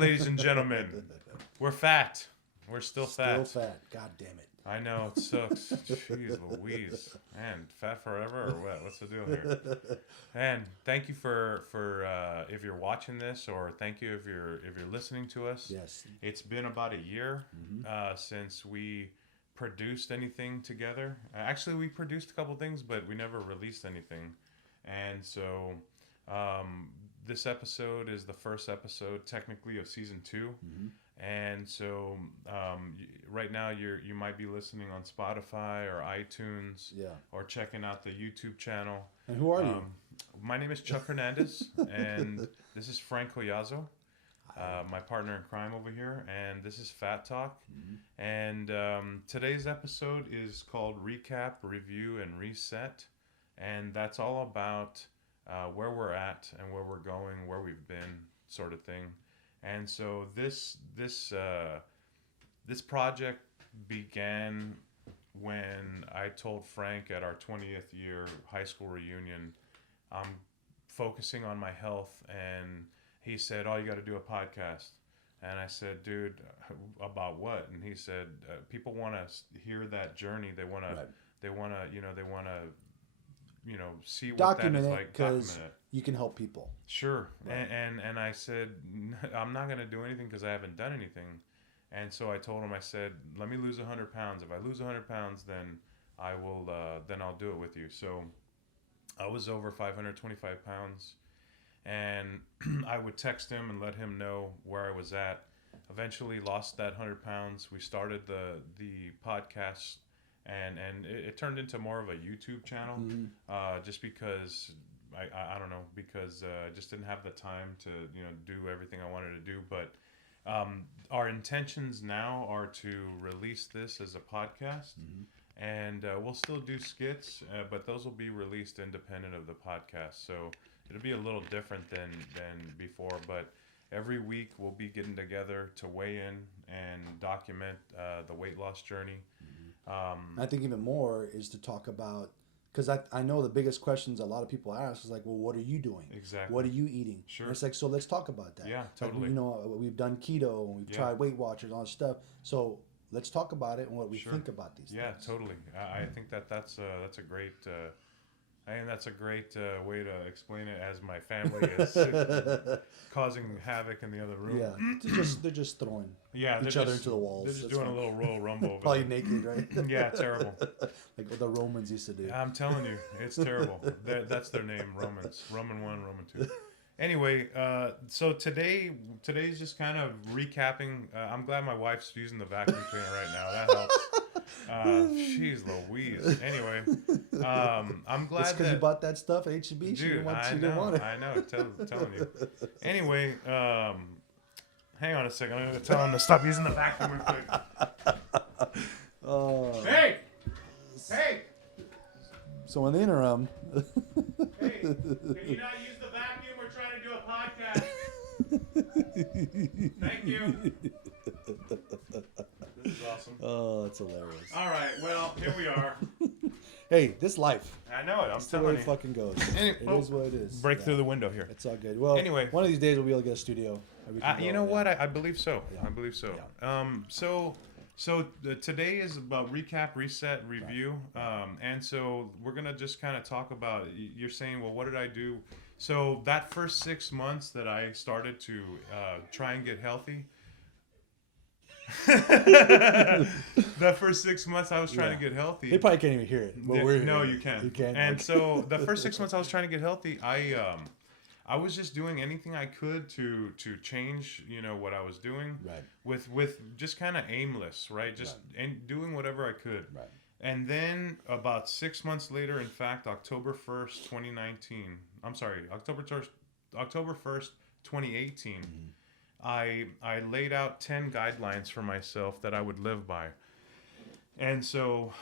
ladies and gentlemen. We're fat. We're still fat. Still fat. God damn it. I know, it sucks. Jeez Louise. Man, fat forever or what? What's the deal here? And thank you for if you're watching this, or thank you if you're listening to us. Yes. It's been about a year since we produced anything together. Actually, we produced a couple things, but we never released anything. And so this episode is the first episode technically of season 2. And so right now you might be listening on Spotify or iTunes, or checking out the YouTube channel. And who are you? My name is Chuck Hernandez, and this is Frank Collazo, my partner in crime over here, and this is Fat Talk. And today's episode is called Recap, Review, and Reset, and that's all about where we're at and where we're going, where we've been, sort of thing. And so this project began when I told Frank at our 20th year high school reunion, I'm focusing on my health, and he said, "Oh, you got to do a podcast." And I said, "Dude, about what?" And he said, "People want to hear that journey. They want to, see what document that is it, like. because Document it. you can help people. Sure." Right. And I said, "I'm not going to do anything because I haven't done anything." And so I told him, I said, "Let me lose 100 pounds. If I lose 100 pounds, then I will, then I'll do it with you." So I was over 525 pounds, and I would text him and let him know where I was at. Eventually lost that 100 pounds. We started the podcast, and it turned into more of a YouTube channel, just because I don't know, because I just didn't have the time to do everything I wanted to do. But our intentions now are to release this as a podcast, and we'll still do skits, but those will be released independent of the podcast. So it'll be a little different than before, but every week we'll be getting together to weigh in and document the weight loss journey. I think even more is to talk about, because I know the biggest questions a lot of people ask is like, well, what are you doing? Exactly. What are you eating? Sure. And it's like, so let's talk about that. Yeah, Like, totally. we've done keto and we've tried Weight Watchers, all that stuff. So let's talk about it and what we think about these things. Yeah, totally. I think that's a great. I think that's a great way to explain it, as my family is causing havoc in the other room. Yeah, they're just throwing each other into the walls. They're just That's doing fine. a little Royal Rumble over Probably there. naked, right? Yeah, terrible. Like what the Romans used to do. I'm telling you, it's terrible. That's their name, Romans. Roman 1, Roman 2. Anyway, so today's just kind of recapping. I'm glad my wife's using the vacuum cleaner right now. That helps. She's Louise. Anyway, I'm glad It's because you bought that stuff at HEB. Dude, She didn't want it. I know. Telling you. Anyway, hang on a second. I'm gonna tell him to stop using the vacuum real quick. Hey! So in the interim, Hey, can you not use the vacuum? We're trying to do a podcast. Thank you. This is awesome. oh, it's hilarious. All right, well, here we are. Hey, this life. I know it. I'm That's the way telling it you. fucking goes. Any- It is what it is. Break Yeah. through the window here. It's all good. Well, Anyway. one of these days we'll be able to get a studio. And we can You go, know yeah. what? I believe so. Yeah. I believe so. Yeah. So today is about recap, reset, review, and so we're gonna just kind of talk about. You're saying, well, what did I do? So that first 6 months that I started to try and get healthy. The first 6 months I was trying to get healthy. They probably can't even hear it. But we're No, hearing you it. can. You can. And Okay. so the first 6 months I was trying to get healthy, I was just doing anything I could to change, what I was doing. Right. With just kind of aimless, right? Just and doing whatever I could. Right. And then about 6 months later, in fact, October 1st, 2019. I'm sorry, October 1st, 2018. I laid out 10 guidelines for myself that I would live by. And so,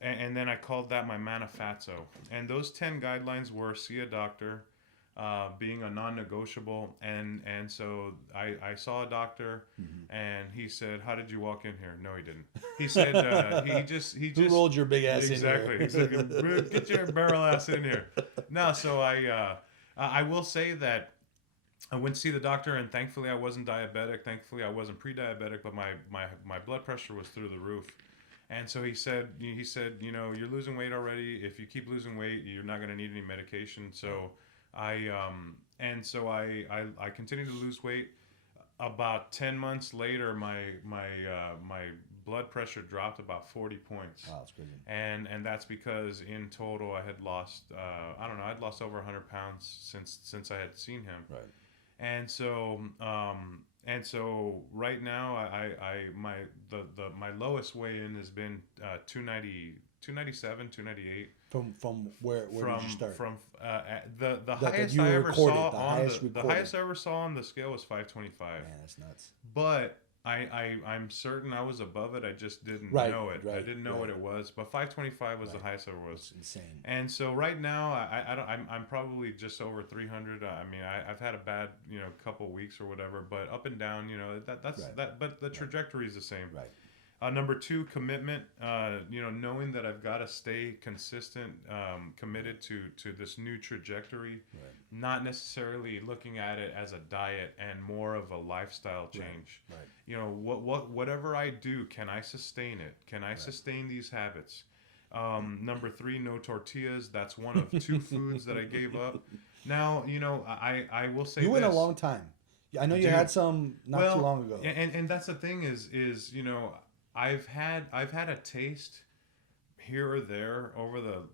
and then I called that my manifesto. And those 10 guidelines were see a doctor, being a non-negotiable. And so I saw a doctor, and he said, "How did you walk in here?" No, he didn't. He said, he just Who rolled your big ass exactly. in here? Exactly. Get your barrel ass in here. No, so I will say that I went to see the doctor, and thankfully I wasn't diabetic. Thankfully I wasn't pre-diabetic, but my blood pressure was through the roof. And so he said, you know, you're losing weight already. If you keep losing weight, you're not going to need any medication. So I continued to lose weight. About 10 months later, my blood pressure dropped about 40 points. Wow, that's crazy. And that's because in total I had lost I don't know, I'd lost over 100 pounds since I had seen him. Right. And so right now my lowest weigh in has been 297, 298. From where did you start? From the That highest you I ever recorded, saw the on highest the recorded. highest I ever saw on the scale was 525. Man, that's nuts. But I'm certain I was above it. I just didn't Right, know it. I right, didn't know right. what it was. But 525 was the Right. highest I ever was. It's insane. And so right now I'm probably just over 300. I mean I've had a bad couple weeks or whatever, but up and down that's Right. that. But the trajectory is the same. Right. Number two, commitment. Knowing that I've got to stay consistent, committed to this new trajectory, Right. not necessarily looking at it as a diet and more of a lifestyle change. Right. Whatever I do, can I sustain it? Can I sustain these habits? Number three, no tortillas. That's one of two foods that I gave up. Now, I will say You went a this. long time. I know you Dude. had some not too long ago. And that's the thing is I've had a taste here or there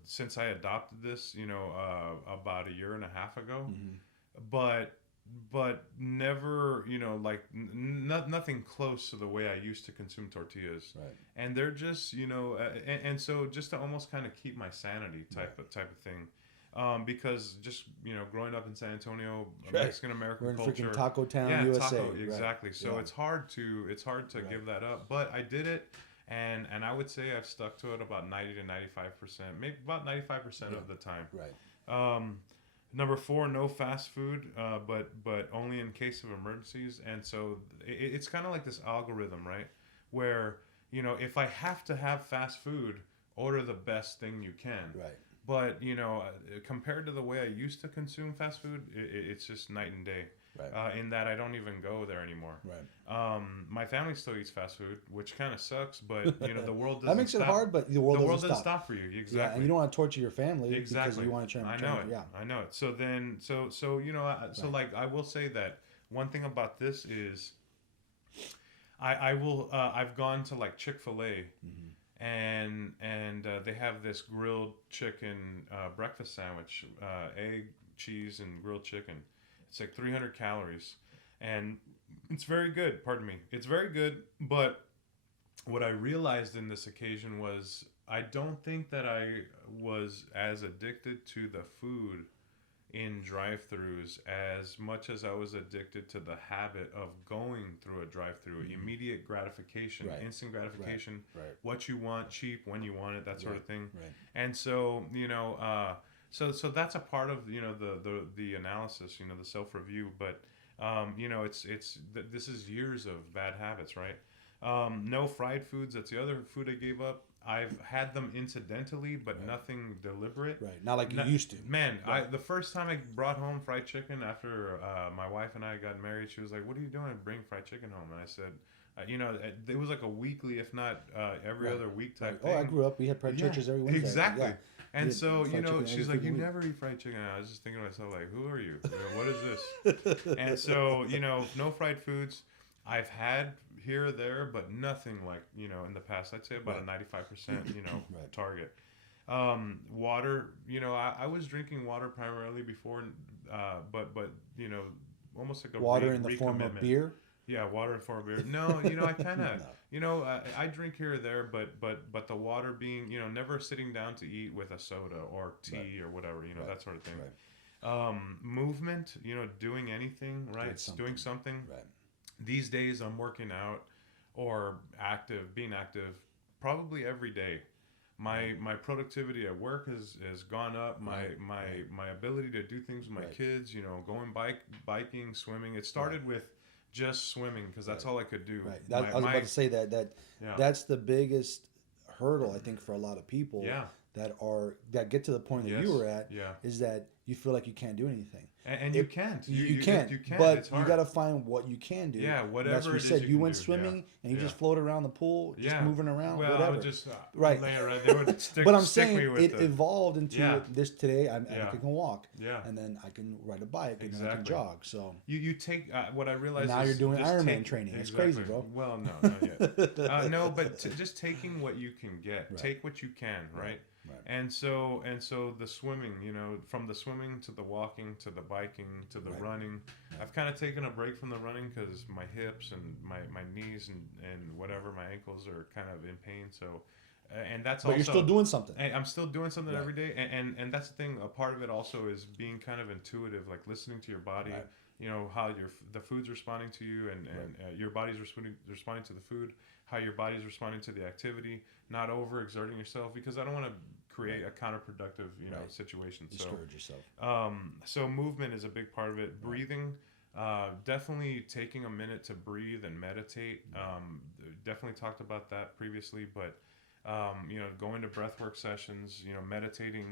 since I adopted this, about a year and a half ago, Mhm. but never, nothing close to the way I used to consume tortillas. Right. And they're just, and so just to almost kind of keep my sanity type of thing. Because just growing up in San Antonio, Right. Mexican American We're in culture, freaking Taco Town, yeah, USA. taco, Right. exactly. So Yeah. it's hard to Right. give that up, but I did it, and I would say I've stuck to it about 90 to 95%, maybe about 95% of the time. Right. Number four, no fast food, but only in case of emergencies, and so it's kind of like this algorithm, right? Where if I have to have fast food, order the best thing you can. Right. But compared to the way I used to consume fast food, it's just night and day. Right. In that I don't even go there anymore. Right. My family still eats fast food, which kind of sucks. But the world doesn't. That makes stop. it hard, but the world doesn't doesn't stop. stop for you. Exactly. Yeah, and you don't want to torture your family Exactly. because you want to try I and know it. Yeah. I know it. So then, so Right. like I will say that one thing about this is, I've gone to like Chick-fil-A. Mhm. And they have this grilled chicken breakfast sandwich, egg, cheese, and grilled chicken. It's like 300 calories, and it's very good. Pardon me, it's very good. But what I realized in this occasion was I don't think that I was as addicted to the food in drive-throughs as much as I was addicted to the habit of going through a drive-through. Immediate gratification, Right. instant gratification, Right. what you want, cheap, when you want it, that sort of thing. Right. And so so that's a part of the analysis, the self-review. But this is years of bad habits, right? No fried foods. That's the other food I gave up. I've had them incidentally, but Right. nothing deliberate. Right. Not like you No- used to. Man, Right. the first time I brought home fried chicken after my wife and I got married, she was like, "What are you doing? I bring fried chicken home?" And I said, it was like a weekly, if not every Right. other week Right. type Oh, thing. I grew up. We had fried Yeah, churches every Wednesday. exactly. Yeah. And did so, fried chicken she's every like, "You freaking week." never eat fried chicken." And I was just thinking to myself, like, "Who are you? What is this?" And so, no fried foods. I've had here or there, but nothing like, in the past. I'd say about Right. a 95%, Right. target. Water, I was drinking water primarily before, but almost like a Water in the form of recommitment. beer. Yeah, water in form of beer. No, I kind of, No. I drink here or there, but the water being, never sitting down to eat with a soda or tea Right. or whatever, Right. that sort of thing. Right. Movement, doing anything, right? Doing something. Right. These days I'm working out or being active probably every day. My productivity at work has gone up. Right, My ability to do things with my Right. kids, going biking, swimming. It started with just swimming because that's Right. all I could do. Right. I was about to say that Yeah. that's the biggest hurdle I think for a lot of people Yeah. that get to the point that Yes. you were at Yeah. is that you feel like you can't do anything. And you can't. You can't. You can't. But It's hard. you got to find what you can do. Yeah, And whatever that's what it you is said. you You can went do. swimming Yeah. and you Yeah. just float around the pool, just moving around, Well, whatever. I would just Right. lay around. They would stick, But I'm stick me saying with it evolved into Yeah. this today. I Yeah. can walk, Yeah. and then I can ride a bike, and then I can Exactly. jog. So You take what I realized. now is you're doing just Ironman training. That's crazy, bro. Well, no, not yet. No, but just taking what you can get. Right. Take what you can, right? Right. And so the swimming, from the swimming to the walking to the biking to the Right. running, I've kind of taken a break from the running because my hips and my knees and whatever, my ankles are kind of in pain. So, and that's But also. you're still doing something. And I'm still doing something Right. every day, and that's the thing. A part of it also is being kind of intuitive, like listening to your body. Right. How the food's responding to you, and your body's responding to the food. How your body's responding to the activity. Not overexerting yourself, because I don't want to create a counterproductive Right. situation. Discourage yourself. So movement is a big part of it. Breathing. Definitely taking a minute to breathe and meditate. Definitely talked about that previously, but going to breathwork sessions, meditating,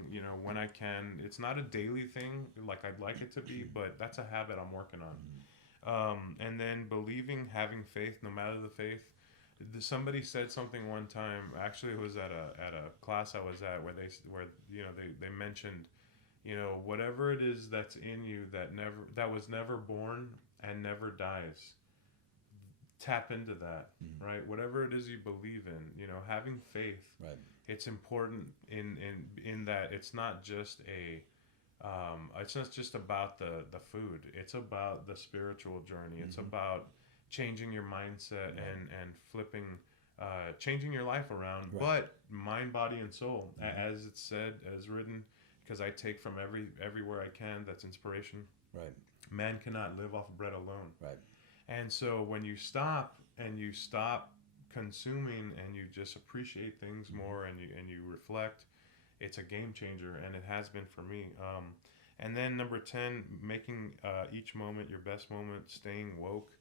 when I can. It's not a daily thing like I'd like it to be, but that's a habit I'm working on. And then believing, having faith, no matter the faith. Somebody said something one time. Actually, it was at a class I was at where they mentioned, whatever it is that's in you that was never born and never dies. Tap into that, right? Whatever it is you believe in, having faith. Right. It's important in that it's not just it's not just about the food. It's about the spiritual journey. It's about changing your mindset and flipping, changing your life around, but mind, body, and soul, as it's said, as written, because I take from everywhere I can. That's inspiration. Right. Man cannot live off bread alone. Right. And so when you stop consuming and you just appreciate things more and you reflect, it's a game changer, and it has been for me. And then number 10, making each moment your best moment, staying woke.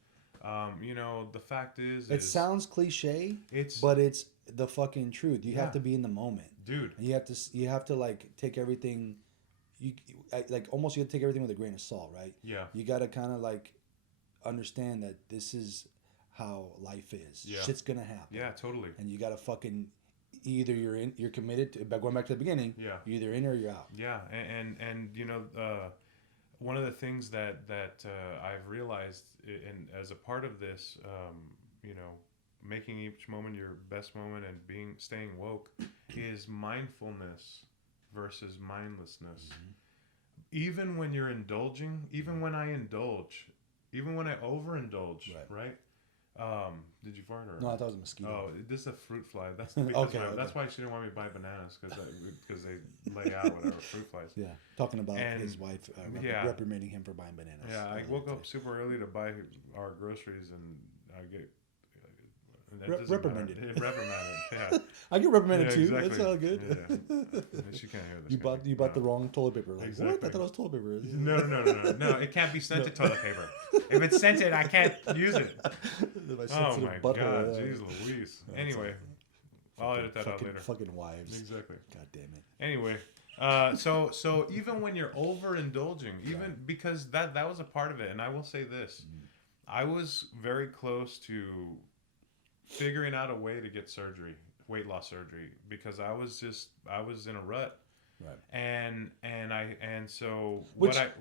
The fact is, It sounds cliche, but it's the fucking truth. You have to be in the moment, dude. And you have to like take everything. You have to take everything with a grain of salt, right? Yeah. You got to kind of like understand that this is how life is. Yeah. Shit's gonna happen. Yeah, totally. And you got to fucking either you're committed to, going back to the beginning. Yeah. You're either in or you're out. Yeah, and one of the things that I've realized, and as a part of this, making each moment your best moment and staying woke, is mindfulness versus mindlessness. Even when you're indulging, even when I overindulge, right? Did you fart or? No, I thought it was a mosquito. Oh, this is a fruit fly. That's okay. That's why she didn't want me to buy bananas, because they lay out whatever fruit flies. Yeah, talking about his wife reprimanding him for buying bananas. Yeah, I woke up super early to buy our groceries, and I get reprimanded. Reprimanded. Yeah. I get reprimanded too. Exactly. That's all good. Yeah. She can't hear this. You bought the wrong toilet paper. Like, Exactly. what? I thought it was toilet paper. No. It can't be scented toilet paper. If it's scented, I can't use it. Oh my god, jeez Louise. Anyway, I'll edit that out later. Fucking wives. Exactly. God damn it. Anyway, so even when you're overindulging, because that was a part of it, and I will say this, I was very close to figuring out a way to get weight loss surgery, because I was in a rut. Right. So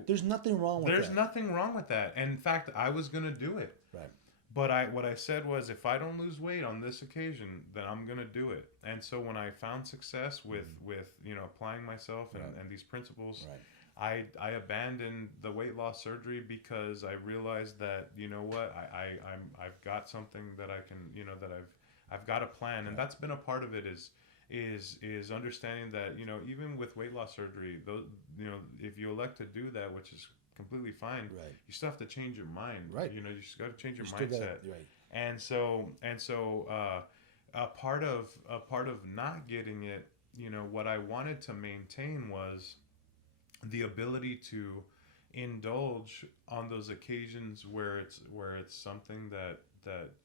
there's nothing wrong with that. There's nothing wrong with that. And in fact, I was gonna do it. Right. But what I said was, if I don't lose weight on this occasion, then I'm gonna do it. And so when I found success with applying myself and these principles, I abandoned the weight loss surgery, because I realized that I've got something that I can that I've got a plan, and that's been a part of it is understanding that even with weight loss surgery, those if you elect to do that, which is completely fine, you still have to change your mind, you just got to change your mindset, and so a part of not getting it, what I wanted to maintain was the ability to indulge on those occasions where it's something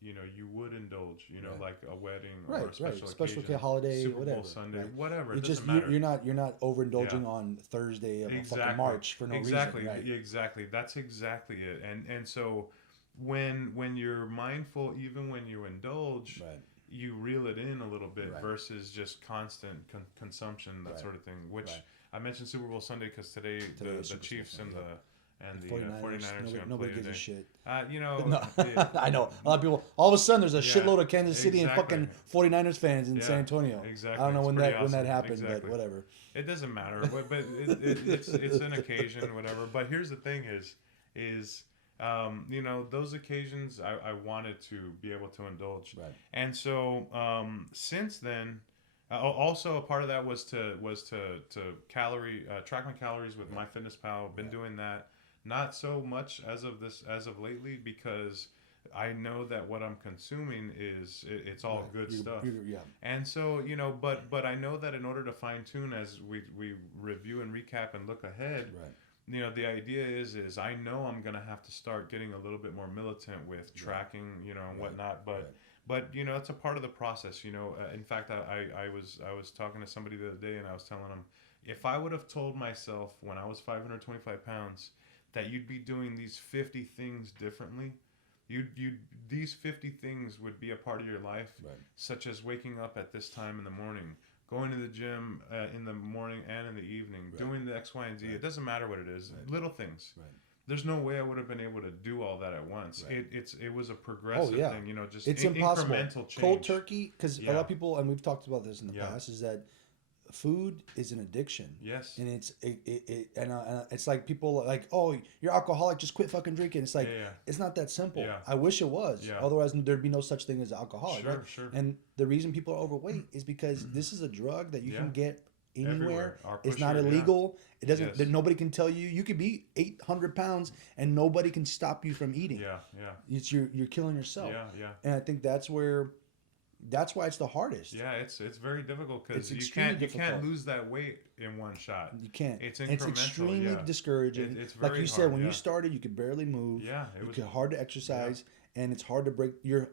you would indulge, Right. like a wedding or Right, a special special occasion, holiday, Super whatever. Bowl Sunday, Right. whatever. It You doesn't just matter. you're not overindulging Yeah. on Thursday of a fucking Exactly. March for no Exactly. reason. Right. Exactly. That's exactly it. And so when you're mindful, even when you indulge, Right. you reel it in a little bit Right. versus just constant consumption, that Right. sort of thing. Which Right. I mentioned Super Bowl Sunday because today is the Super Chiefs Bowl and Sunday, the 49ers. 49ers are going to Nobody play gives a today. shit. No, I know. A lot of people. All of a sudden, there's a Yeah, shitload of Kansas City exactly. and fucking 49ers fans in Yeah, San Antonio. exactly. I don't know It's when pretty that awesome. happened, Exactly. but whatever. It doesn't matter, but it's an occasion, whatever. But here's the thing: is those occasions I wanted to be able to indulge, Right. and so since then, also a part of that was to calorie track my calories with MyFitnessPal. Been doing that, not so much as of lately because I know that what I'm consuming it's all Right. good stuff. Yeah. And so, but I know that in order to fine tune as we review and recap and look ahead, Right. the idea is I know I'm gonna have to start getting a little bit more militant with tracking, and Right. whatnot. Right. But it's a part of the process. In fact, I was talking to somebody the other day and I was telling them if I would have told myself when I was 525 pounds that you'd be doing these 50 things differently. These 50 things would be a part of your life, Right. such as waking up at this time in the morning, going to the gym in the morning and in the evening, Right. doing the X, Y, and Z. Right. It doesn't matter what it is, Right. little things. Right. There's no way I would have been able to do all that at once. Right. It was a progressive yeah. thing, just It's impossible. incremental change. Cold turkey, because a Yeah. lot of people, and we've talked about this in the Yeah. past, is that food is an addiction. Yes. And it's like people are like, oh, you're alcoholic, just quit fucking drinking. It's like Yeah. it's not that simple. Yeah. I wish it was. Yeah. Otherwise, there'd be no such thing as alcoholic. Sure, right? sure. And the reason people are overweight is because this is a drug that you Yeah. can get anywhere. Everywhere. Our It's not pusher, yeah. illegal. It doesn't. Yes. That nobody can tell you. You could be 800 pounds and nobody can stop you from eating. Yeah, yeah, It's you're killing yourself. yeah. And I think that's why it's the hardest. Yeah, it's very difficult because It's you extremely can't difficult. lose that weight in one shot. You can't. It's It's incremental, extremely yeah. discouraging. It's like very you said, hard, when yeah. you started, you could barely move. Yeah, it You was could hard to exercise, and it's hard to break your.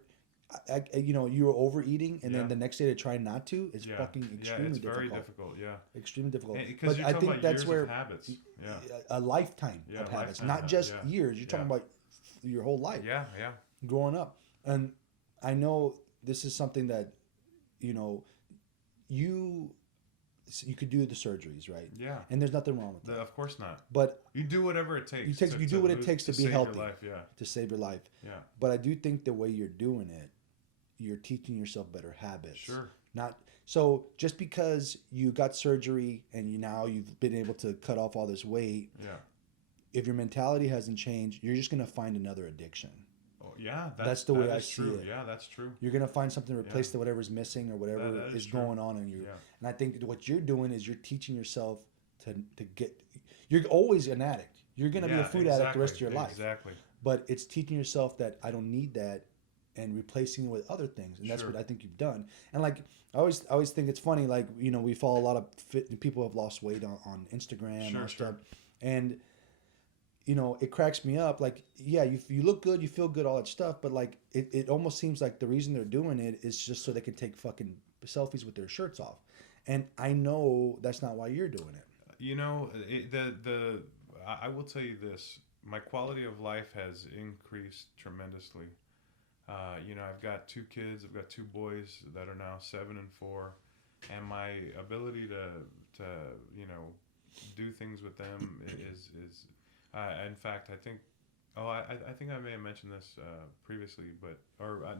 You were overeating, and Yeah. then the next day to try not to is yeah, fucking yeah, extremely it's difficult. very difficult. Yeah, Extremely difficult. because you're I talking think about that's years where of habits. Yeah, a lifetime Yeah, of habits, lifetime, not just yeah. years. You're talking Yeah. about your whole life. yeah, yeah. Growing up. And I know this is something that, you could do the surgeries, right? Yeah. And there's nothing wrong with that. Of course not. But You do whatever it takes. you do what it takes to be save healthy. Your life. Yeah, to save your life. yeah. But I do think the way you're doing it, you're teaching yourself better habits. Sure. Not so just because you got surgery and you've been able to cut off all this weight, Yeah. if your mentality hasn't changed, you're just gonna find another addiction. Oh, yeah. That's the way that I is see true. it. Yeah, that's true. You're gonna find something to replace the whatever's missing or whatever That is is true. going on in you. Yeah. And I think what you're doing is you're teaching yourself to get. You're always an addict. You're gonna be a food addict the rest of your life. Exactly. But it's teaching yourself that I don't need that, and replacing it with other things, and that's Sure. what I think you've done. And like I always think it's funny, like we follow a lot of fit people who have lost weight on Instagram Sure, and sure. stuff, and it cracks me up. Like you look good, you feel good, all that stuff, but like it almost seems like the reason they're doing it is just so they can take fucking selfies with their shirts off, and I know that's not why you're doing it. I will tell you this: my quality of life has increased tremendously. I've got 2 kids. I've got 2 boys that are now 7 and 4, and my ability to do things with them is in fact, I think. Oh, I think I may have mentioned this previously,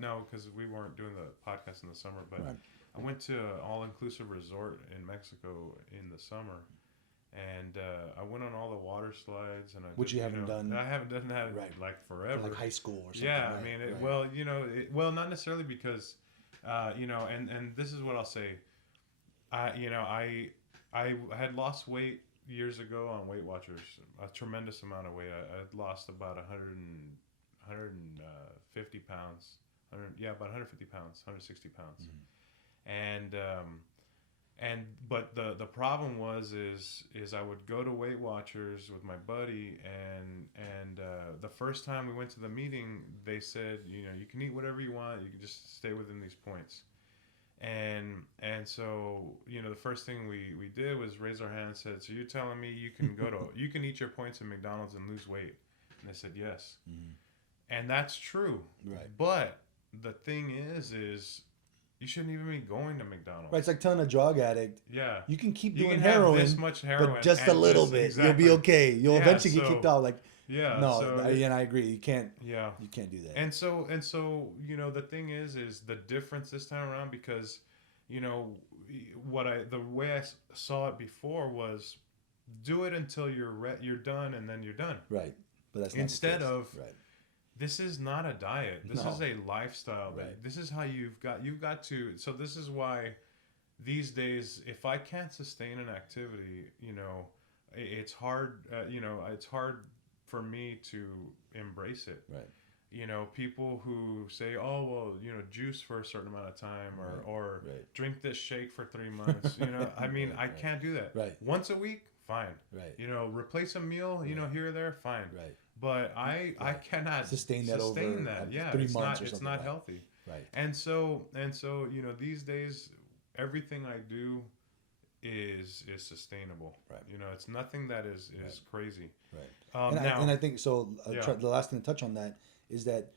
no, because we weren't doing the podcast in the summer. But Right. I went to an all-inclusive resort in Mexico in the summer, and I went on all the water slides. And Which you haven't done. I haven't done that Right. in like forever. Like high school or something. Yeah, right, I mean, right. well, not necessarily because, and this is what I'll say. I had lost weight years ago on Weight Watchers, a tremendous amount of weight. I had lost about 150 pounds. About 150 pounds, 160 pounds. Mhm. And But the problem is I would go to Weight Watchers with my buddy, and the first time we went to the meeting, they said, you know, you can eat whatever you want, you can just stay within these points. And so, you know, the first thing we did was raise our hand and said, so you're telling me you can go to you can eat your points at McDonald's and lose weight? And they said yes. And that's true. Right. But the thing is you shouldn't even be going to McDonald's. Right, it's like telling a drug addict, Yeah. you can keep You doing can have heroin, this much heroin but just a and little this- bit. exactly. You'll be okay. You'll Yeah, eventually get so- kicked out. Like, Yeah. no, so and I agree. You can't yeah. do that. And so, you know, the thing is the difference this time around, because, you know, the way I saw it before was do it until you're done, and then you're done. Right. But that's not Instead the case. of right. This is not a diet. This No. is a lifestyle. Right. This is how you've got to. So this is why these days, if I can't sustain an activity, you know, it's hard. You know, it's hard for me to embrace it. Right. You know, people who say, "Oh, well, you know, juice for a certain amount of time, or Right. drink this shake for 3 months." You know, I mean, I can't do that. Right. Once a week, fine. Right. You know, replace a meal, you know, here or there, fine. Right. But I cannot Sustain that over, Yeah, 3 it's months not or it's something not like that. healthy. Right. And so you know, these days everything I do is sustainable. Right. You know, it's nothing that is crazy. Right. Now, And I think so. Yeah. The last thing to touch on that is that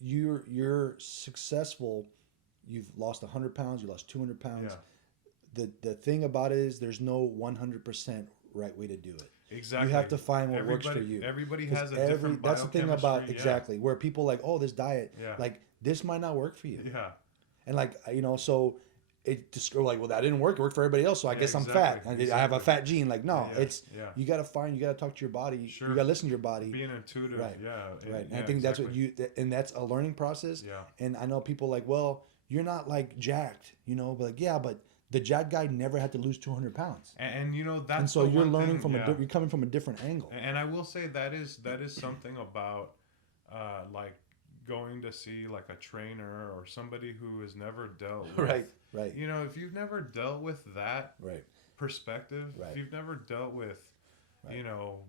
you're successful. You've lost 100 pounds. You lost 200 pounds. yeah, The thing about it is there's no 100% right way to do it. exactly. You have to find what works for you. Everybody 'Cause has a different that's the thing about biochemistry, exactly where people like, oh, this diet, Yeah. like this might not work for you. Yeah. And like, you know, so it just go like, well, that didn't work. It worked for everybody else. So I Yeah, guess I'm exactly, fat. I have a exactly. fat gene. Like, no, Yeah, it's, yeah. you got to talk to your body. Sure. You got to listen to your body. Being intuitive. Right. Yeah. Right. And yeah, I think that's what exactly. and that's a learning process. Yeah. And I know people like, well, you're not like jacked, you know, but like, yeah, but the jacked guy never had to lose 200 pounds. And you know that's And so the you're one learning thing, from yeah. you're coming from a different angle. And I will say that is something about like going to see like a trainer or somebody who has never dealt with Right. you know, if you've never dealt with that Right. perspective, Right. if you've never dealt with Right. you know,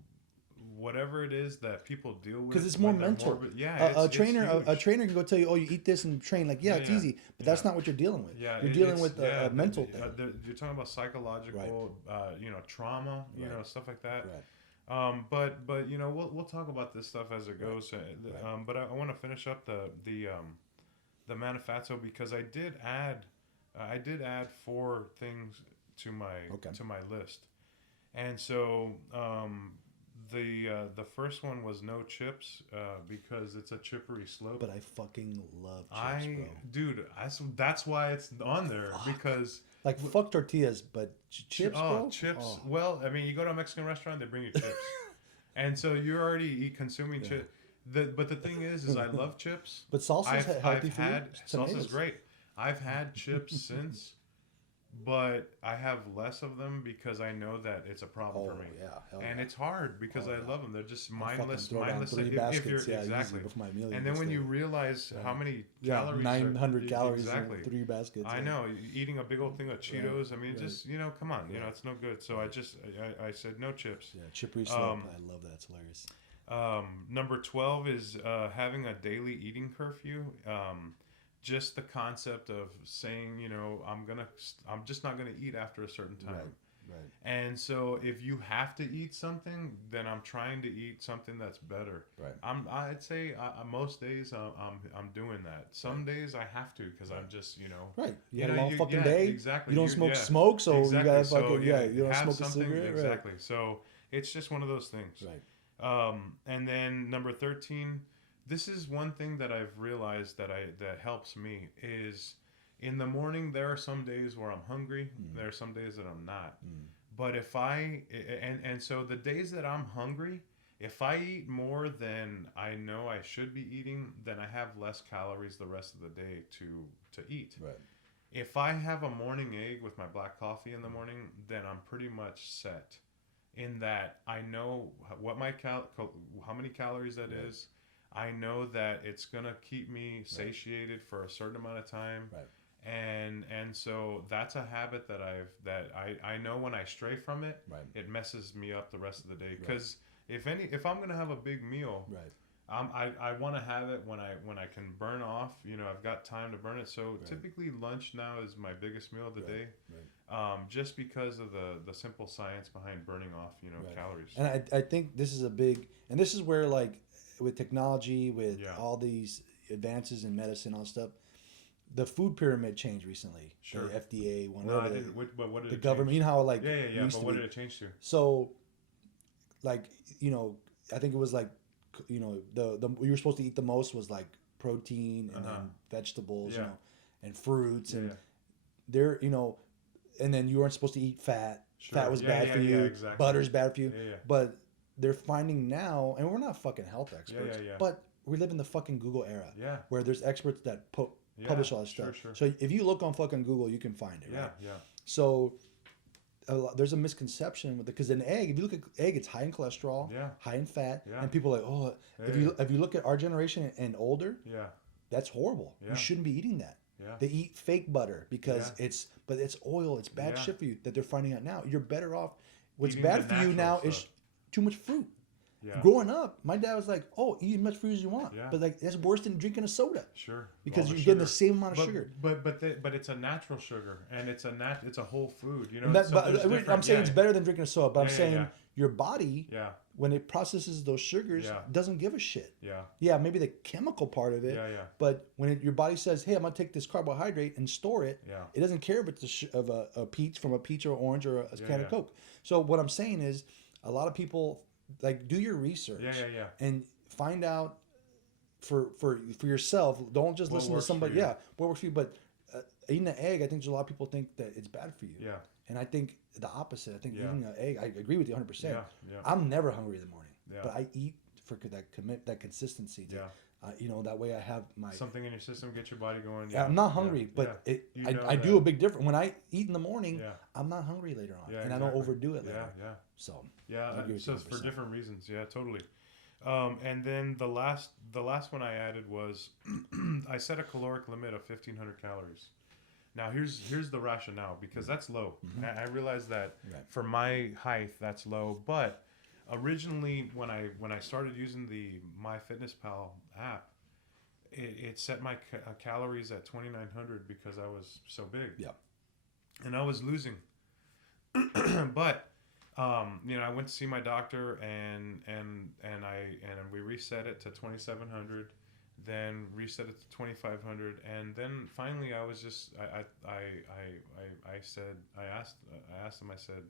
whatever it is that people deal with, Because it's more when they're mental. yeah, A it's trainer huge. can go tell you, oh, you eat this and train. Like, yeah, it's Yeah, easy, but that's yeah. not what you're dealing with. Yeah, You're it- dealing it's- with yeah, a mental thing. You're talking about psychological, you know, trauma, you Right. know, stuff like that. Right. But you know, we'll talk about this stuff as it goes. Right. But I want to finish up the Manifesto, because I did add 4 things to my list, and so the first one was no chips, because it's a chippery slope. But I fucking love chips, bro. Dude, that's why it's on there, because Like, fuck tortillas, but chips, bro? chips. Oh. Well, I mean, you go to a Mexican restaurant, they bring you chips, and so you're already consuming Yeah. chips. But the thing is I love chips. But salsa's healthy for you? Salsa's Tomatoes. great. I've had chips since, but I have less of them because I know that it's a problem Oh, for me. yeah. Hell And yeah. it's hard because Oh, I yeah. love them. They're just I'll fucking mindless. throw down Mindless. 3 If baskets, you're yeah, easy exactly. before my meal And then when you gets realize Yeah. how many yeah, calories, 900 calories exactly. in 3 baskets. I yeah. know, eating a big old thing of Cheetos. I mean, right. just, you know, come on, you know, Right. it's no good. So I said no chips. Yeah, chippery slope. I love that. It's hilarious. Number 12 is having a daily eating curfew. Just the concept of saying, you know, I'm just not gonna eat after a certain time. Right. And so if you have to eat something, then I'm trying to eat something that's better. Right. I'd say most days I'm doing that. Some days I have to because I'm just, you know. Right. You, You had a know, long you- fucking yeah, day. exactly. You don't You- smoke, so exactly. you gotta So, fucking you don't have smoke a something, cigarette. exactly. So it's just one of those things. Right. And then number 13, this is one thing that I've realized that helps me is in the morning there are some days where I'm hungry. There are some days that I'm not. But if and so the days that I'm hungry, if I eat more than I know I should be eating, then I have less calories the rest of the day to eat. Right. If I have a morning egg with my black coffee in the morning, then I'm pretty much set. In that I know what my how many calories that Right. is. I know that it's gonna keep me satiated for a certain amount of time. Right. and so that's a habit that I know when I stray from it, Right. it messes me up the rest of the day. Right. Because if I'm gonna have a big meal, Right. I want to have it when I can burn off. You know, I've got time to burn it. So Right. typically lunch now is my biggest meal of the Right. day, just because of the simple science behind burning off, Right. calories. And I think this is a big, and this is where like with technology, with Yeah. all these advances in medicine, all that stuff, the food pyramid changed recently. Sure. The FDA, one, No, I whatever, didn't. But what did the it government. change? You know how like Yeah, it used But to what be. did it change to? So, like I think it was like the you were supposed to eat the most was like protein and then vegetables, Yeah. and fruits, and Yeah. they're and then you weren't supposed to eat fat. Sure. Fat was Yeah, bad yeah, for yeah, you. exactly. Butter's bad for you. Yeah. But they're finding now, and we're not fucking health experts, Yeah. but we live in the fucking Google era Yeah. where there's experts that Yeah. publish all this Sure, stuff. sure. So if you look on fucking Google, you can find it. Yeah. Right? Yeah. So there's a misconception with it because an egg, if you look at egg, it's high in cholesterol, Yeah. high in fat, Yeah. and people are like, oh, if you look at our generation and older, Yeah. that's horrible. Yeah. You shouldn't be eating that. Yeah. They eat fake butter because it's oil, it's bad Yeah. shit for you that they're finding out now. You're better off. What's Eating bad the for you natural now stuff. is too much fruit. Yeah. Growing up, my dad was like, "Oh, eat as much fruit as you want," Yeah. but like that's worse than drinking a soda Sure. because All the you're getting the sugar. same amount of sugar. But it's a natural sugar, and it's a whole food. You know. And that, so but there's I'm different- saying yeah, it's better than drinking a soda, but I'm Yeah, saying yeah. your body, Yeah. when it processes those sugars, Yeah. doesn't give a shit. Yeah. Yeah, maybe the chemical part of it, Yeah. Yeah. but when your body says, "Hey, I'm gonna take this carbohydrate and store it," Yeah. it doesn't care if it's a peach from a peach or orange or a Yeah, can yeah. of Coke. So what I'm saying is, a lot of people like do your research Yeah. and find out for yourself. Don't just What listen to works for somebody. you. Yeah, what works for you. But eating an egg, I think there's a lot of people think that it's bad for you. Yeah. And I think the opposite. I think Yeah. eating an egg. I agree with you 100%. Yeah. I'm never hungry in the morning, Yeah. but I eat for that consistency. Yeah. That way I have my. Something in your system, get your body going. Yeah, I'm not hungry, but You know I do that. a big difference. When I eat in the morning, Yeah. I'm not hungry later on, Yeah, and I don't exactly. overdo it later. Yeah. Yeah. So Yeah, I agree with so you it's for 100%. different reasons. Yeah, totally. And then the last one I added was I set a caloric limit of 1,500 calories. Now here's the rationale because that's low. I realize that Right. for my height that's low, but originally when I started using the MyFitnessPal app, it set my calories at 2,900 because I was so big. Yeah. And I was losing. But I went to see my doctor and we reset it to 2,700, then reset it to 2,500, and then finally I was just I asked him, I said,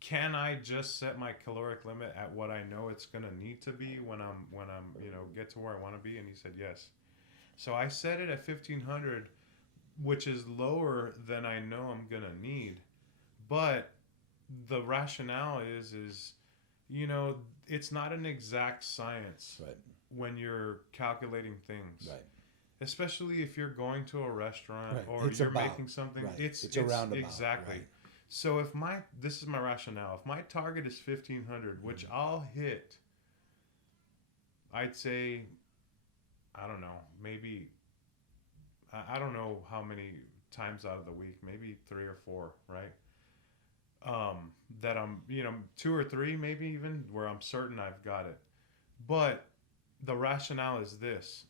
can I just set my caloric limit at what I know it's gonna need to be when I'm get to where I want to be? And he said yes. So I set it at 1,500, which is lower than I know I'm gonna need. But the rationale is it's not an exact science Right. when you're calculating things. Right. Especially if you're going to a restaurant Right. or It's you're about, making something. right. It's It's a roundabout, exactly. right. So this is my rationale. If my target is 1,500, which I'll hit, I'd say, I don't know, maybe, I don't know how many times out of the week, maybe 3 or 4, right? That I'm, 2 or 3 maybe even, where I'm certain I've got it. But the rationale is this.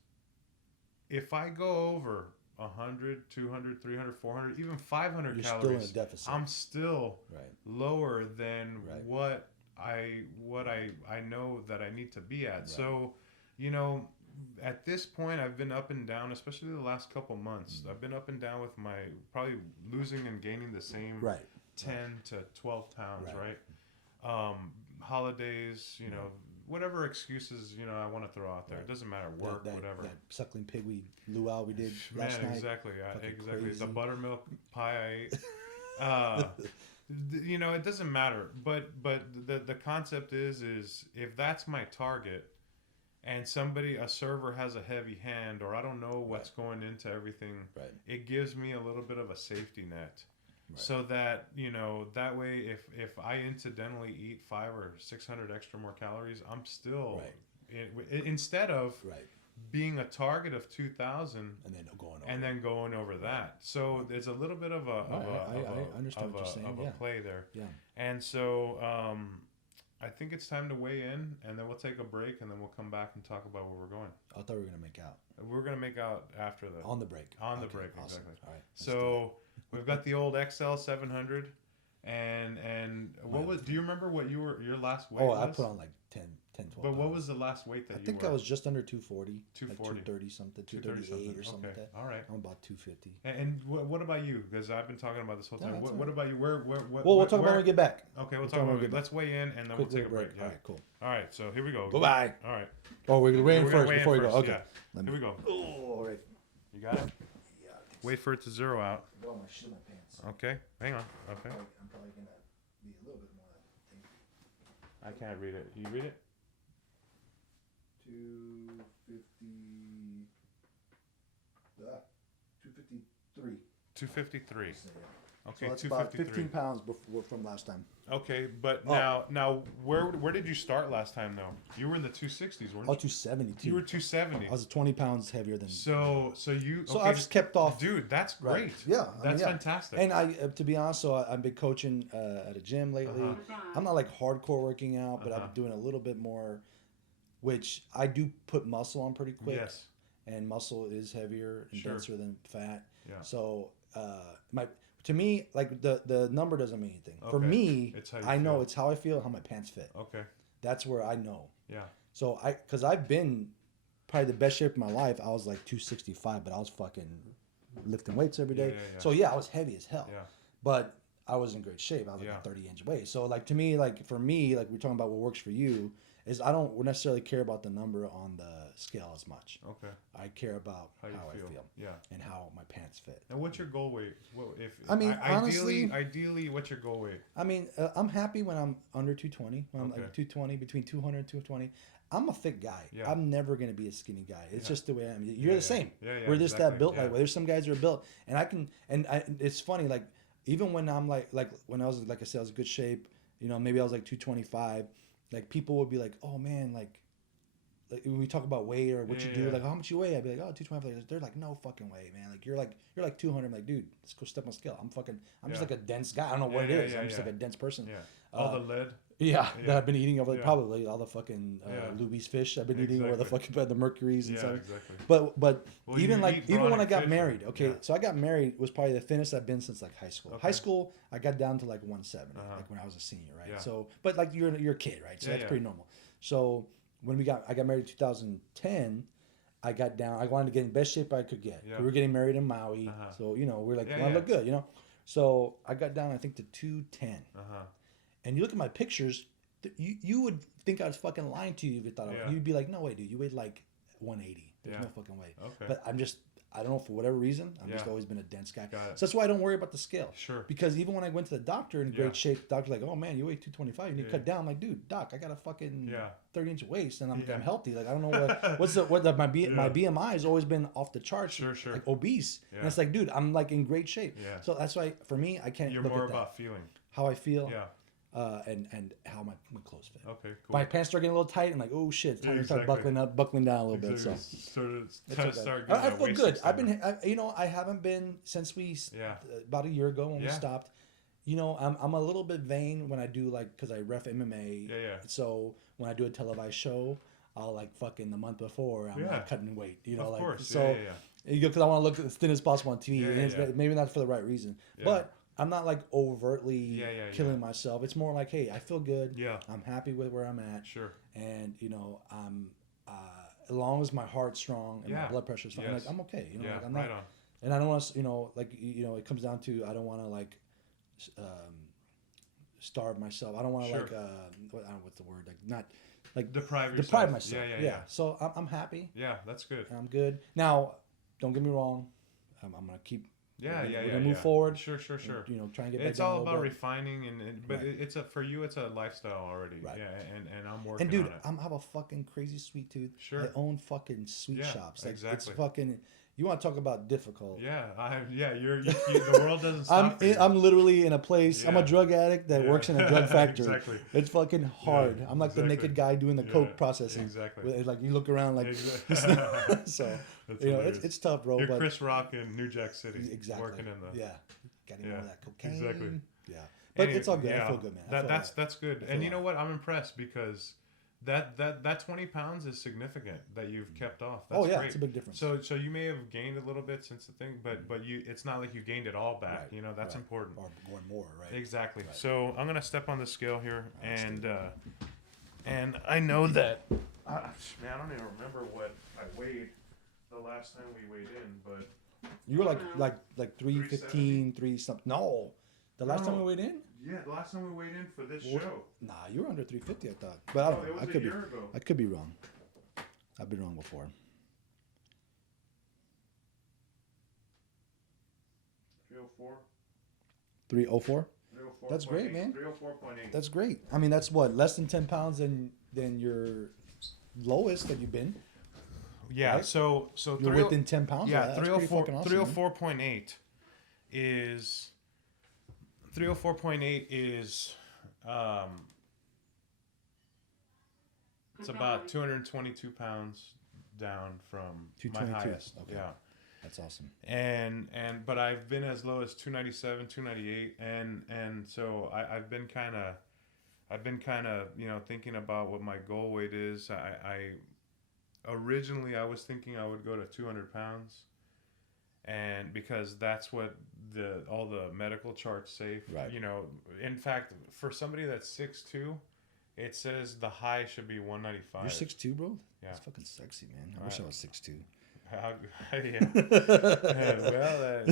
If I go over 100, 200, 300, 400, even 500 You're calories, still in a deficit. I'm still Right. lower than Right. what I know that I need to be at. Right. So, at this point I've been up and down, especially the last couple months. I've been up and down with my probably losing and gaining the same Right. 10 to 12 pounds, Right. right? Holidays, whatever excuses, I want to throw out there. Right. It doesn't matter, work, that, whatever. That suckling pig luau we did Man, last night. exactly. Fucking Exactly. crazy. The buttermilk pie I ate. It doesn't matter. But the concept is if that's my target and a server has a heavy hand, or I don't know what's going into everything, Right. it gives me a little bit of a safety net. Right. So that, that way if I incidentally eat 500 or 600 extra more calories, I'm still, Right. instead of Right. being a target of 2,000 and then going over. and then going over that. So there's a little bit of a I understand what you're saying. Yeah. play there. Yeah. And so I think it's time to weigh in, and then we'll take a break, and then we'll come back and talk about where we're going. I thought we were gonna make out We're gonna make out after the on the break. On the Okay, break, awesome. exactly. All right. So we've got the old XL 700, and what was? Do you remember what your last weight? I was? put on like 10, 12 But what pounds. was the last weight that I you think were? I was just under 240. 240. Like 230 something, 230 238 or something Okay, like that. all right. I'm about 250. And what about you? Because I've been talking about this whole No, time. that's What all about you? Where? Well, we'll talk about when we get back. Okay, we'll We'll talk talk when we about get it. Let's weigh in, and then Quick we'll take a little break. Yeah. All right, cool. All right. So here we go. Bye-bye. All right. Oh, we're gonna weigh in We're gonna first weigh in before you go. first, Okay. yeah. Let Here me- we go. Oh, all right. You got it. Yeah. Wait for it to zero out. Oh, my shit in my pants. Okay. Hang on. Okay. I'm probably gonna be a little bit more. I can't read it. You read it? 250. 253. 253. So Okay. that's about 15 253. pounds before from last time. Okay, but Oh. now where did you start last time though? You were in the 260s, weren't Oh, you? 272. You were 270. I was 20 pounds heavier than. So So I've just kept off. Dude, that's Right. great. Yeah, I mean, That's yeah. fantastic. And to be honest, so I've been coaching at a gym lately. Uh-huh. I'm not like hardcore working out, but Uh-huh. I've been doing a little bit more, which I do put muscle on pretty quick. Yes. And muscle is heavier and Sure. denser than fat. Yeah. So to me, like the number doesn't mean anything. For Okay. me, It's how you I know feel. it's how I feel, how my pants fit. Okay. That's where I know. Yeah. So because I've been probably the best shape of my life. I was like 265, but I was fucking lifting weights every day. Yeah, yeah, yeah. So yeah, I was heavy as hell. Yeah. But I was in great shape. I was like Yeah. a 30-inch waist. So like to me, like for me, like we're talking about what works for you, is I don't necessarily care about the number on the scale as much. Okay. I care about How you I feel. feel Yeah. and how my pants fit. And what's your goal weight? Well, if I mean, ideally, honestly- what's your goal weight? I mean, I'm happy when I'm under 220. When I'm Okay. like 220, between 200 and 220. I'm a fit guy. Yeah. I'm never gonna be a skinny guy. It's Yeah. just the way I am. You're Yeah, the yeah. same. Yeah, yeah, We're just exactly. that built Yeah. like. There's some guys that are built, and it's funny. Like even when I'm like when I was like I said, I was in good shape. You know, maybe I was like 225. Like people would be like, oh man, like when we talk about weight or what Yeah, you do, yeah. like how much you weigh, I'd be like, oh, 225. Like, they're like, no fucking way, man. Like you're like 200. I'm like, dude, let's go step on scale. I'm just Yeah. like a dense guy. I don't know what Yeah, it is. yeah, I'm just yeah. like a dense person. Yeah. All the lead. Yeah, Yeah. that I've been eating over Yeah. probably all the fucking Yeah. Luby's fish I've been eating, or the Exactly. fucking the mercuries and Yeah, stuff. exactly. But Well, even you like eat even when I chronic got fish, married, okay, yeah. so I got married was probably the thinnest I've been since like high school. Okay. High school I got down to like 170, Uh-huh. like when I was a senior, right? Yeah. So, but like you're a kid, right? So Yeah, that's yeah. pretty normal. So when I got married in 2010. I got down. I wanted to get in best shape I could get. Yeah. We were getting married in Maui, Uh-huh. so we're like, Yeah, well, I yeah. look good, So I got down, I think, to 210. Uh huh. And you look at my pictures, you would think I was fucking lying to you if you thought Yeah. you'd be like, no way, dude, you weighed like 180. There's Yeah. no fucking way. Okay. But I don't know, for whatever reason, I've just Yeah. always been a dense guy. Got it. So that's why I don't worry about the scale. Sure. Because even when I went to the doctor in Yeah. great shape, the doctor's like, oh man, you weigh 225, you need to Yeah. cut down. I'm like, dude, doc, I got a fucking Yeah. 30-inch waist and I'm Yeah. healthy. Like, I don't know my BMI has always been off the charts, Sure, sure. like obese. Yeah. And it's like, dude, I'm like in great shape. Yeah. So that's why, for me, I can't You're look more at that. about feeling. How I feel. Yeah. And how my clothes fit. Okay. Cool. My pants start getting a little tight. I'm like, oh shit, it's time to start Exactly. buckling down a little bit. So Exactly. it's Start, okay. start I getting that feel waist good. extender. I haven't been since Yeah. about a year ago when we Yeah. stopped. I'm a little bit vain when I do because I ref MMA. Yeah, yeah. So when I do a televised show, I'll like fucking the month before I'm Yeah. like cutting weight. Of course. So Yeah, yeah, because I want to look as thin as possible on TV. Yeah, and yeah, it's yeah. maybe not for the right reason, Yeah. but I'm not like overtly Yeah, yeah, killing yeah. myself. It's more like, hey, I feel good. Yeah. I'm happy with where I'm at, Sure. and I'm as long as my heart's strong and Yeah. my blood pressure's fine, Yes. I'm okay. Yeah. Like I'm Right not, on. and I don't want to, it comes down to I don't want to like starve myself. I don't want to Sure. like I don't know what's the word, like not like Deprive yourself. deprive myself. Yeah, yeah, yeah. So I'm happy. Yeah, that's good. I'm good. Now, don't get me wrong. I'm gonna keep Yeah, We're yeah, gonna yeah, move yeah. forward. Sure, sure, And, sure. you know, try and get back It's down a all little about bit. refining, but Right. it's a for you. It's a lifestyle already. Right. Yeah, and I'm working And dude, on it. I'm have a fucking crazy sweet tooth. Sure. I own fucking sweet Yeah, shops. Like exactly. it's fucking. You want to talk about difficult? Yeah, the world doesn't stop for you. I'm literally in a place. I'm a Yeah. drug addict that Yeah. works in a drug factory. Exactly. It's fucking hard. Yeah, I'm like the exactly. naked guy doing the Yeah, coke processing. exactly. Like you look around like Exactly. so. That's You know, hilarious. it's tough, bro. You're but Chris Rock in New Jack City, exactly. working in the. Yeah, getting Yeah, all that cocaine. exactly. Yeah, but Anyway, it's all good. I yeah, feel good, man. I feel that's good. feel And you all know what? I'm impressed because that 20 pounds is significant that you've kept off. That's oh yeah, great. it's a big difference. So you may have gained a little bit since the thing, but you it's not like you gained it all back. Right, You know that's right. important. Or going more, right? Exactly. Right. So I'm gonna step on the scale here, and I know that. Man, I don't even remember what I weighed the last time we weighed in, but You were like 315, 3 something. No, the last time we No. weighed in. yeah, the last time we weighed in for this What? show. Nah, you were under 350, I thought. But I don't Oh, know. it was I a could be. year ago. I could be wrong. I've been wrong before. 304. 304. 304. That's great, man. 304.8. That's great. I mean, that's what less than 10 pounds than your lowest that you've been. Yeah, right? so You're within 10 pounds. Yeah, That's pretty 304 fucking awesome, man. 304.8 is 304.8 is it's about 222 pounds down from my 222, highest. okay. Yeah. That's awesome. And but I've been as low as 297, 298 and so I've been kind of you know thinking about what my goal weight is. I originally I was thinking I would go to 200 pounds, and because that's what all the medical charts say. Right. You know, in fact, for somebody that's 6'2", it says the high should be 195. You're 6'2", bro? Yeah. That's fucking sexy, man. I wish I was 6'2". Yeah.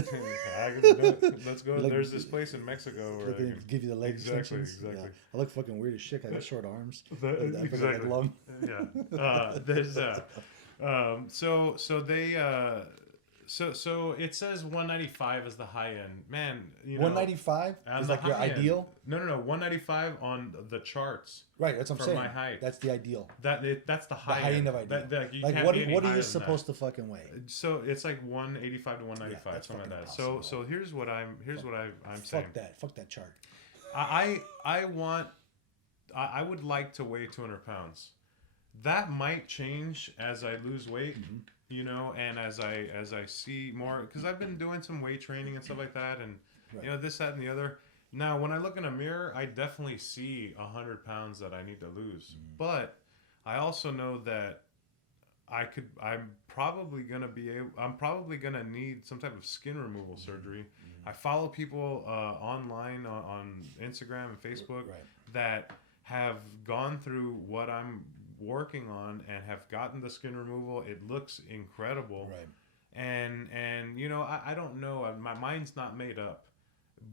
Well, let's go. Like- There's this place in Mexico where They give you the leg Exactly, extensions. exactly. Yeah. I look fucking weird as shit. I got short arms. That- I forgot exactly. like long. Yeah. There's so they so it says 195 is the high end. Man, you know 195 on is the like your high end. ideal. No, 195 on the charts. Right, that's what I'm For saying. my height. That's the ideal. That's the The high, high end of ideal. You Like can't what be any are higher you than supposed to fucking weigh? that. So it's like 185 to 195, that's something like fucking that. impossible. So here's what I'm saying. Fuck that chart. I would like to weigh 200 pounds. That might change as I lose weight, you know, and as I see more, because I've been doing some weight training and stuff like that, and Right. you know this, that, and the other. Now, when I look in a mirror, I definitely see 100 pounds that I need to lose, but I also know that I'm probably gonna need some type of skin removal surgery. I follow people online on Instagram and Facebook Right. that have gone through what I'm working on and have gotten the skin removal. It looks incredible. Right. And you know, I don't know. My mind's not made up,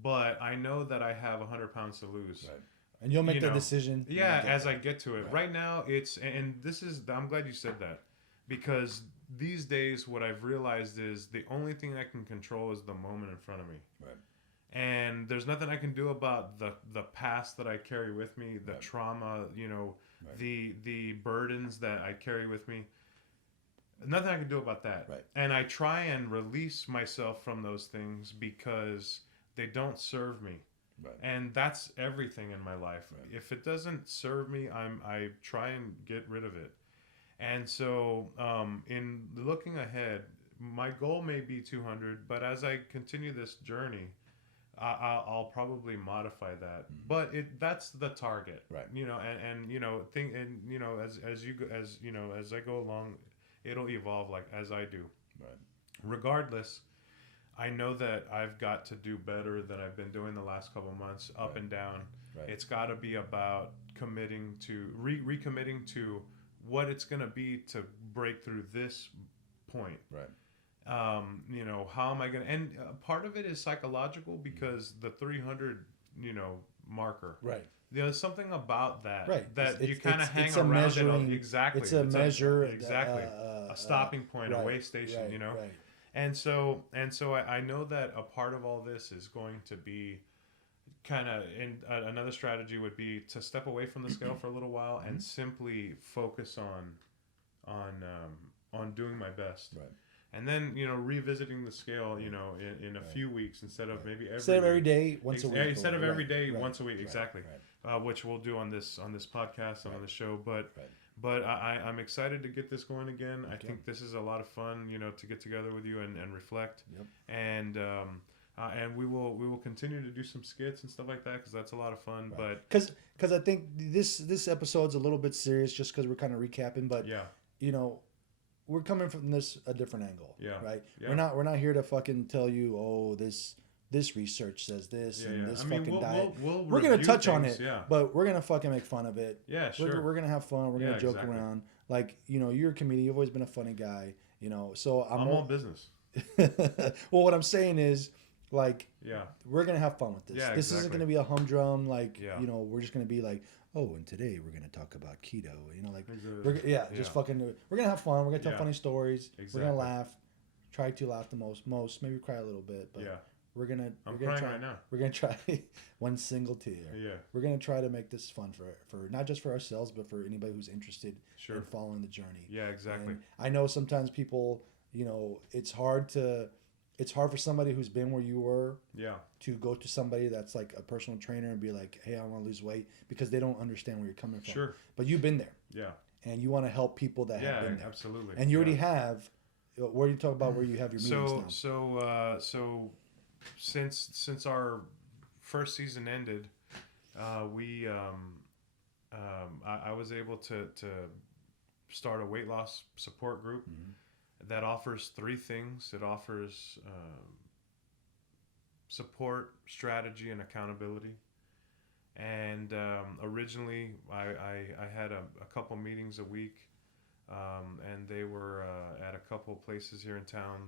but I know that I have 100 pounds to lose. Right. And you'll make You that know, decision. Yeah, You'll as get I get to it. Right. Right now, and this is, I'm glad you said that, because these days what I've realized is the only thing I can control is the moment in front of me. Right. And there's nothing I can do about the past that I carry with me, the Right. trauma, you know, Right. the burdens that I carry with me. Nothing I can do about that. Right. And I try and release myself from those things because they don't serve me. Right. And that's everything in my life. Right. If it doesn't serve me, I try and get rid of it. And so, in looking ahead, my goal may be 200, but as I continue this journey, I'll probably modify that. But that's the target, Right. you know. And you know, as I go along, it'll evolve like as I do. Right. Regardless, I know that I've got to do better than I've been doing the last couple of months, up Right. and down. Right. It's got to be about committing to recommitting to what it's going to be to break through this point. Right. You know, how am I going to, and part of it is psychological because the 300, you know, marker. Right. There's something about that Right. that It's- you kind of it's- hang it's a around measuring- it. Exactly. It's a measure. Exactly. A stopping point, a right, way station, right, you know? Right. And so I know that a part of all this is going to be kind of in another strategy would be to step away from the scale for a little while and simply focus on doing my best. Right. And then revisiting the scale in a few weeks instead of maybe instead of every day, once a week. instead of every day, right, once a week, right, exactly. right. Which we'll do on this podcast and on the show. But Right. but I'm excited to get this going again. I think this is a lot of fun, to get together with you and reflect. Yep. And we will continue to do some skits and stuff like that because that's a lot of fun. Right. But because I think this episode's a little bit serious just because we're kind of recapping, but yeah, we're coming from this a different angle. Yeah. Right. Yeah. We're not here to fucking tell you, oh, this research says this and this fucking diet. We're gonna review touch on things, it, yeah. but we're gonna fucking make fun of it. Yeah, sure. We're gonna have fun. We're gonna Yeah, joke exactly. around. Like you're a comedian. You've always been a funny guy. So I'm all business. well, what I'm saying is, like, Yeah. we're gonna have fun with this. Yeah, This isn't exactly. gonna be a humdrum. Like, Yeah. we're just gonna be like, oh, and today we're gonna talk about keto. Like, Exactly. just fucking. We're gonna have fun. We're gonna tell Yeah. funny stories. We're Exactly. gonna laugh. Try to laugh the most. Maybe cry a little bit. But Yeah. we're gonna. I'm we're gonna crying try, right now. We're gonna try one single tear. Yeah. We're gonna try to make this fun for not just for ourselves, but for anybody who's interested Sure. in following the journey. Yeah, exactly. And I know sometimes people, it's hard for somebody who's been where you were Yeah. to go to somebody that's like a personal trainer and be like, hey, I want to lose weight, because they don't understand where you're coming from. Sure. But you've been there, Yeah. and you want to help people that have Yeah, been there. absolutely. And you already Yeah. have. Where you talk about where you have your meetings now. So since our first season ended, we I was able to start a weight loss support group that offers three things. It offers support, strategy, and accountability. And originally, I had a couple meetings a week. And they were at a couple places here in town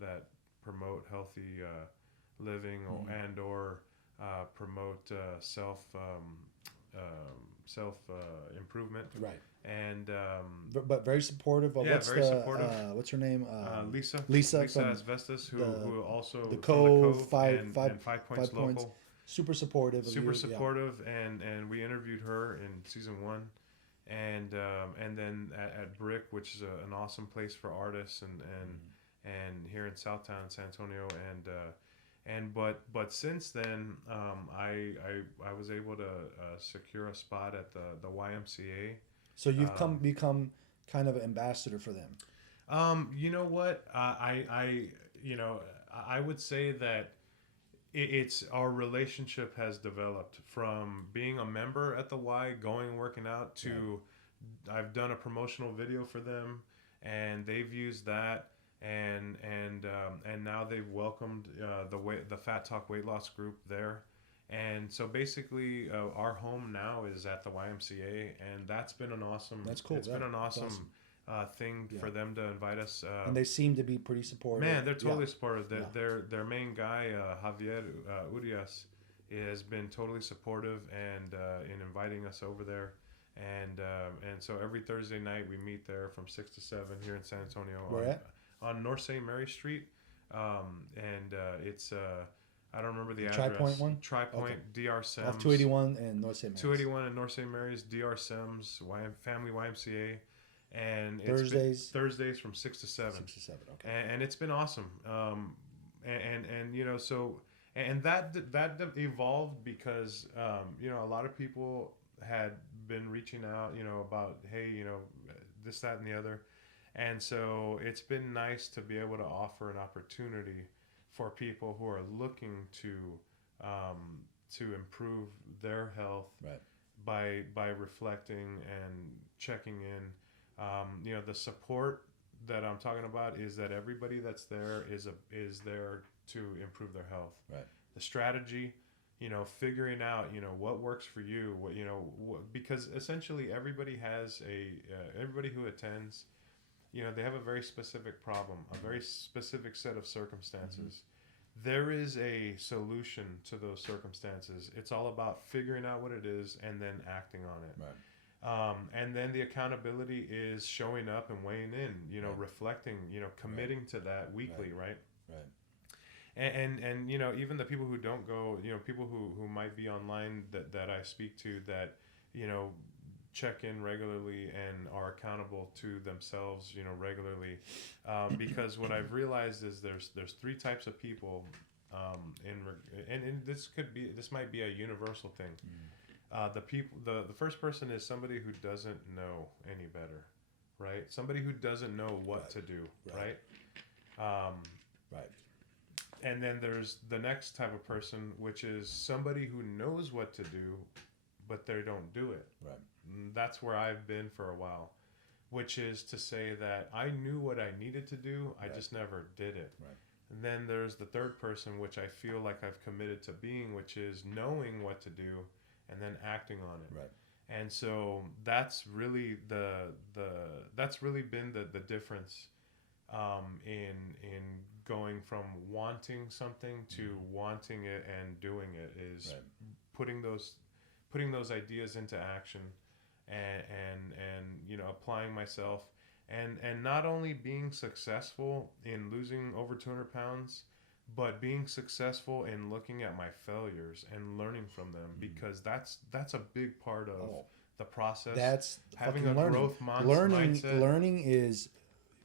that promote healthy living or promote self improvement. Right. And But very supportive. Of Yeah, what's very supportive. What's her name? Lisa from Asbestos, who also the from Cove, and Five Five Points Points. Local. Super supportive. Of Super you, yeah. supportive, and we interviewed her in season 1, and then at Brick, which is an awesome place for artists, and here in Southtown, San Antonio, but since then, I was able to secure a spot at the YMCA. So you've become kind of an ambassador for them. You know what? I would say that it's our relationship has developed from being a member at the Y, going and working out, to I've done a promotional video for them, and they've used that, and now they've welcomed the Fat Talk Weight Loss group there. And so basically, our home now is at the YMCA, and that's been an awesome. That's cool. It's been an awesome thing for them to invite us. And they seem to be pretty supportive. Man, they're totally supportive. Yeah. Their main guy, Javier Urias, has been totally supportive and in inviting us over there. And so every Thursday night we meet there from 6 to 7 here in San Antonio. Where at? On North St. Mary Street, and it's I don't remember the address. Tri-Point one? Tri-Point, Okay. DR Sims. Off 281 and North St. Mary's. 281 in North St. Mary's, DR Sims, Family YMCA. And Thursdays from 6 to 7. 6 to 7, okay. And it's been awesome. And that evolved because a lot of people had been reaching out, about, hey, this, that, and the other. And so it's been nice to be able to offer an opportunity for people who are looking to improve their health, right, by reflecting and checking in. The support that I'm talking about is that everybody that's there is there to improve their health. Right. The strategy, figuring out, what works for you, because essentially everybody has everybody who attends, they have a very specific problem, a very specific set of circumstances. There is a solution to those circumstances. It's all about figuring out what it is and then acting on it. Right. And then the accountability is showing up and weighing in, you know, Right. reflecting, you know, committing to that weekly, right? Right. And you know, even the people who don't go, you know, people who might be online that I speak to that, you know, check in regularly and are accountable to themselves, you know, regularly, because what I've realized is there's three types of people, and this might be a universal thing. The first person is somebody who doesn't know any better, right? Somebody who doesn't know what Right. to do, Right. right? Right. And then there's the next type of person, which is somebody who knows what to do, but they don't do it. Right. And that's where I've been for a while, which is to say that I knew what I needed to do, I Right. just never did it. Right. And then there's the third person, which I feel like I've committed to being, which is knowing what to do and then acting on it. Right. And so that's really that's really been the difference, in going from wanting something to wanting it and doing it, is Right. putting those ideas into action, and you know, applying myself, and not only being successful in losing over 200 pounds, but being successful in looking at my failures and learning from them, because that's a big part of Oh. the process. That's having fucking a learning. growth mindset. Learning is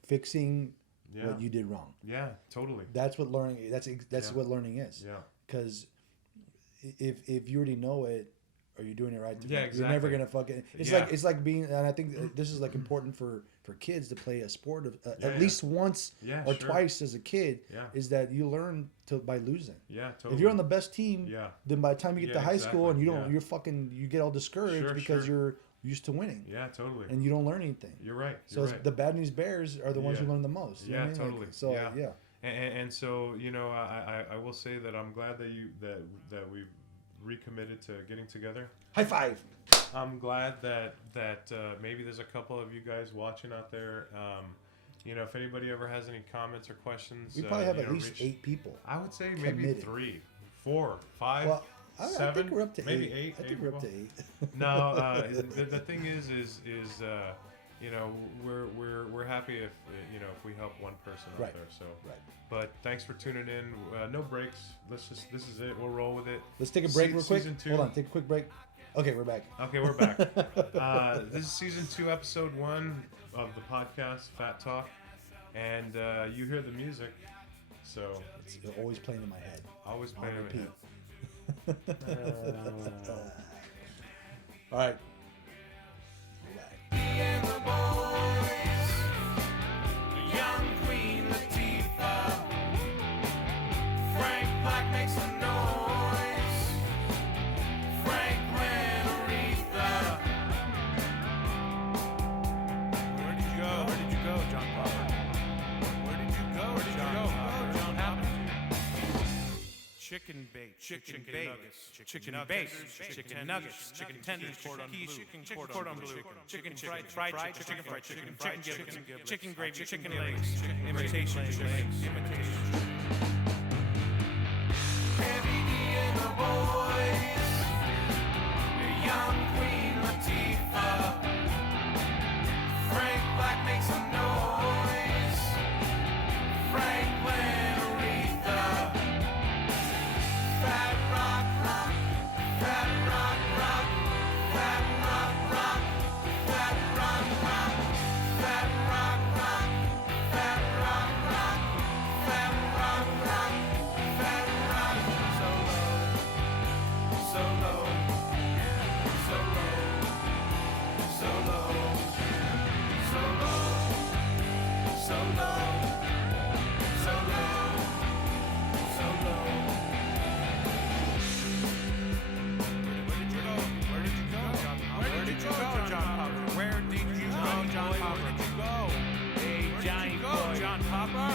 fixing Yeah. what you did wrong. Yeah, totally. That's what learning. That's Yeah. what learning is. Yeah. Because if you already know it, or you're doing it right, Yeah, you're never exactly. gonna fucking. Yeah. It's like being, and I think this is like important for kids to play a sport of, Yeah, at least once Yeah, or sure. twice as a kid. Yeah. Is that you learn by losing. Yeah, totally. If you're on the best team, Yeah. then by the time you get Yeah, to high school and you don't, exactly. you get all discouraged Sure, because sure. you're used to winning Yeah, totally. and you don't learn anything. You're right. So You're it's right. the bad news bears are the ones who Yeah. learn the most. You know Yeah, what I mean? totally. So Yeah. And so, you know, I will say that I'm glad that we recommitted to getting together. High five. I'm glad that maybe there's a couple of you guys watching out there. You know, if anybody ever has any comments or questions, We probably have you at know, least 8 people. I would say maybe committed. 3, 4, 5, Well, I 7, think we're up to maybe 8. 8. I think we're up to 8. No, the thing is you know, we're happy if you know, if we help one person out Right. there. So, Right. but thanks for tuning in. No breaks. This is it. We'll roll with it. Let's take a break real quick. Season 2. Hold on, take a quick break. Okay, we're back. Okay, we're back. This is season 2, episode 1 of the podcast, Fat Talk, and you hear the music, so It's always playing in my head. always On playing in my repeat. head. All right. We're back. Chicken bake, chicken nuggets, chicken bake, chicken nuggets, chicken tenders, chicken cordon bleu, chicken fried chicken, chicken gravy, chicken legs, imitation chicken, Heavy D and the boys, young Queen Latifah, Frank Black makes some noise, Franklin Aretha. Fat rock, rock, fat rock, rock, fat rock, rock, fat rock, rock, fat rock, rock, fat rock, rock, fat rock, rock, fat rock. So low, so low, so low, so low, so low, so low, so low, so low. Where did you go, John Popper? Where did you go, John Popper? Hey, Johnny boy, John Popper.